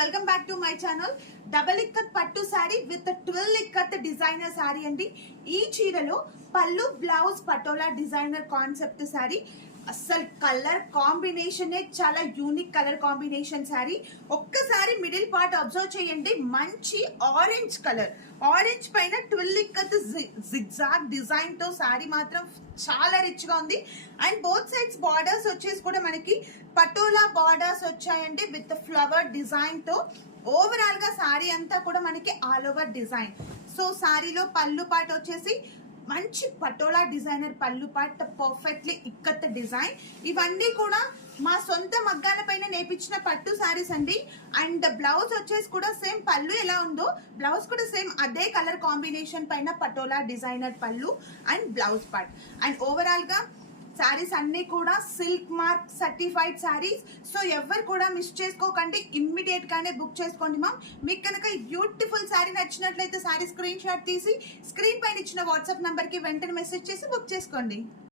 Welcome back to my channel. Double ikat పట్టు sari with 12 ikat designer sari అండి. ఈ చీరలో పళ్ళు blouse patola designer concept sari. అసలు కలర్ కాంబినేషన్ చాలా యూనిక్ కలర్ కాంబినేషన్ శారీ. ఒక్కసారి మిడిల్ పార్ట్ అబ్జర్వ్ చేయండి, మంచి ఆరెంజ్ కలర్, ఆరెంజ్ పైన 12 ఇక్కత్ జిగ్జాగ్ డిజైన్ తో శారీ మాత్రం చాలా రిచ్ గా ఉంది. అండ్ బోత్ సైడ్స్ బార్డర్స్ వచ్చేసి కూడా మనకి పటోలా బార్డర్స్ వచ్చాయండి విత్ ఫ్లవర్ డిజైన్ తో. ఓవరాల్ గా శారీ అంతా కూడా మనకి ఆల్ ఓవర్ డిజైన్. సో శారీలో పళ్ళు పార్ట్ వచ్చేసి మంచి పటోలా డిజైనర్ పళ్ళు పార్ట్, పర్ఫెక్ట్లీ ఇక్కత్ డిజైన్. ఇవన్నీ కూడా మా సొంత మగ్గాల పైన నేర్పించిన పట్టు శారీస్ అండి. అండ్ బ్లౌజ్ వచ్చేసి కూడా సేమ్ పళ్ళు ఎలా ఉందో బ్లౌజ్ కూడా సేమ్ అదే కలర్ కాంబినేషన్ పైన పటోలా డిజైనర్ పళ్ళు and blouse part. And overall గా శారీస్ అన్ని కూడా silk mark certified saris. So ఎవరు కూడా మిస్ చేసుకోకండి, ఇమ్మీడియట్ గానే బుక్ చేసుకోండి మ్యామ్. మీకు కనుక ఈ బ్యూటిఫుల్ శారీ నచ్చినట్లయితే శారీ స్క్రీన్ షాట్ తీసి స్క్రీన్ పైన ఇచ్చిన వాట్సాప్ నంబర్ కి వెంటనే మెసేజ్ చేసి బుక్ చేసుకోండి.